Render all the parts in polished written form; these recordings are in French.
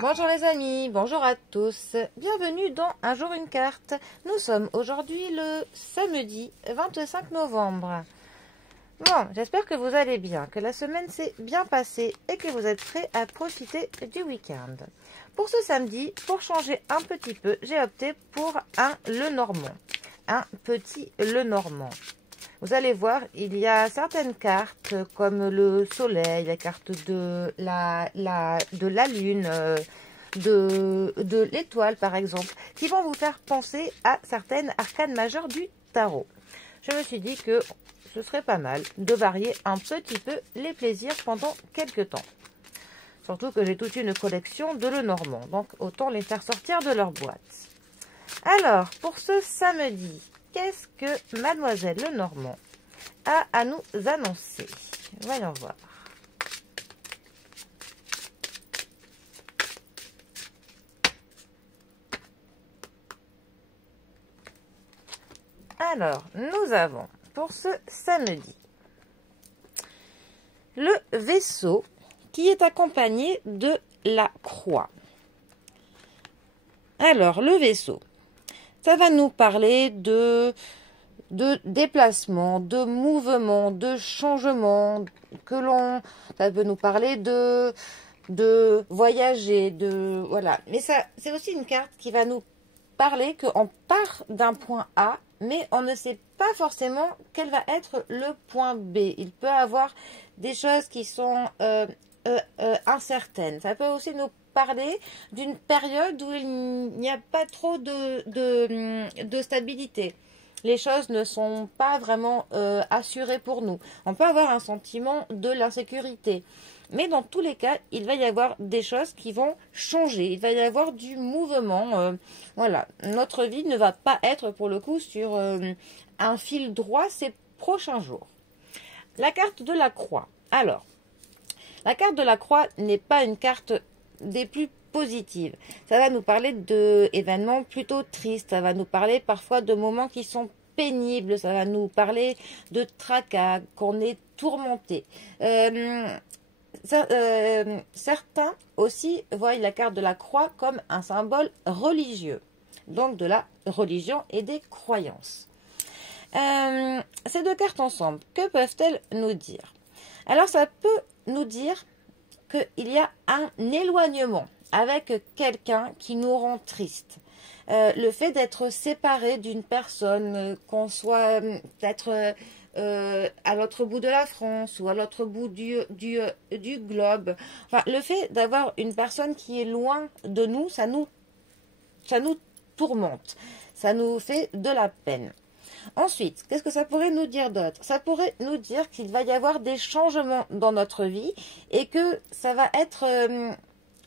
Bonjour les amis, bonjour à tous, bienvenue dans Un jour une carte. Nous sommes aujourd'hui le samedi 25 novembre. Bon, j'espère que vous allez bien, que la semaine s'est bien passée et que vous êtes prêts à profiter du week-end. Pour ce samedi, pour changer un petit peu, j'ai opté pour un Lenormand, un petit Lenormand. Vous allez voir, il y a certaines cartes comme le soleil, la carte de la lune, de l'étoile par exemple, qui vont vous faire penser à certaines arcanes majeures du tarot. Je me suis dit que ce serait pas mal de varier un petit peu les plaisirs pendant quelques temps. Surtout que j'ai toute une collection de Lenormand, donc autant les faire sortir de leur boîte. Alors, pour ce samedi, qu'est-ce que Mademoiselle Lenormand a à nous annoncer? Voyons voir. Alors, nous avons pour ce samedi le vaisseau qui est accompagné de la croix. Alors, le vaisseau, ça va nous parler de déplacement, de mouvement, de changement, ça peut nous parler de voyager, voilà. Mais ça, c'est aussi une carte qui va nous parler qu'on part d'un point A, mais on ne sait pas forcément quel va être le point B. Il peut avoir des choses qui sont incertaines. Ça peut aussi nous parler d'une période où il n'y a pas trop de stabilité. Les choses ne sont pas vraiment assurées pour nous. On peut avoir un sentiment de l'insécurité. Mais dans tous les cas, il va y avoir des choses qui vont changer. Il va y avoir du mouvement. Voilà, notre vie ne va pas être pour le coup sur un fil droit ces prochains jours. La carte de la croix. Alors, la carte de la croix n'est pas une carte des plus positives. Ça va nous parler d'événements plutôt tristes. Ça va nous parler parfois de moments qui sont pénibles. Ça va nous parler de tracas, qu'on est tourmenté. Certains aussi voient la carte de la croix comme un symbole religieux, donc de la religion et des croyances. Ces deux cartes ensemble, que peuvent-elles nous dire? Alors ça peut nous dire qu'il y a un éloignement avec quelqu'un qui nous rend triste. Le fait d'être séparé d'une personne, qu'on soit peut-être à l'autre bout de la France ou à l'autre bout du globe. Enfin, le fait d'avoir une personne qui est loin de nous, ça nous tourmente. Ça nous fait de la peine. Ensuite, qu'est-ce que ça pourrait nous dire d'autre? Ça pourrait nous dire qu'il va y avoir des changements dans notre vie et que ça va être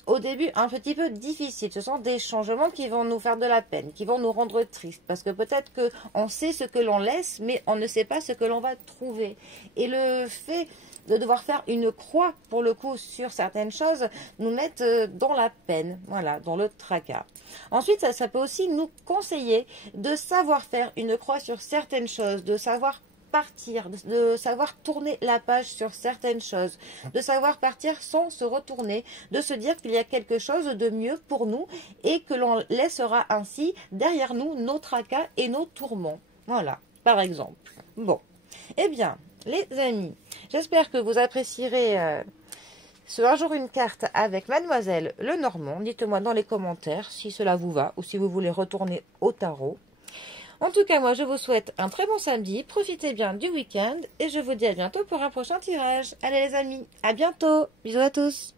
au début un petit peu difficile. Ce sont des changements qui vont nous faire de la peine, qui vont nous rendre tristes. Parce que peut-être qu'on sait ce que l'on laisse, mais on ne sait pas ce que l'on va trouver. Et le fait de devoir faire une croix, pour le coup, sur certaines choses, nous mettent dans la peine, voilà, dans le tracas. Ensuite, ça peut aussi nous conseiller de savoir faire une croix sur certaines choses, de savoir partir, de savoir tourner la page sur certaines choses, de savoir partir sans se retourner, de se dire qu'il y a quelque chose de mieux pour nous et que l'on laissera ainsi derrière nous nos tracas et nos tourments. Voilà, par exemple. Bon, eh bien, les amis, j'espère que vous apprécierez ce Un jour une carte avec Mademoiselle Lenormand. Dites-moi dans les commentaires si cela vous va ou si vous voulez retourner au tarot. En tout cas, moi, je vous souhaite un très bon samedi. Profitez bien du week-end et je vous dis à bientôt pour un prochain tirage. Allez les amis, à bientôt. Bisous à tous.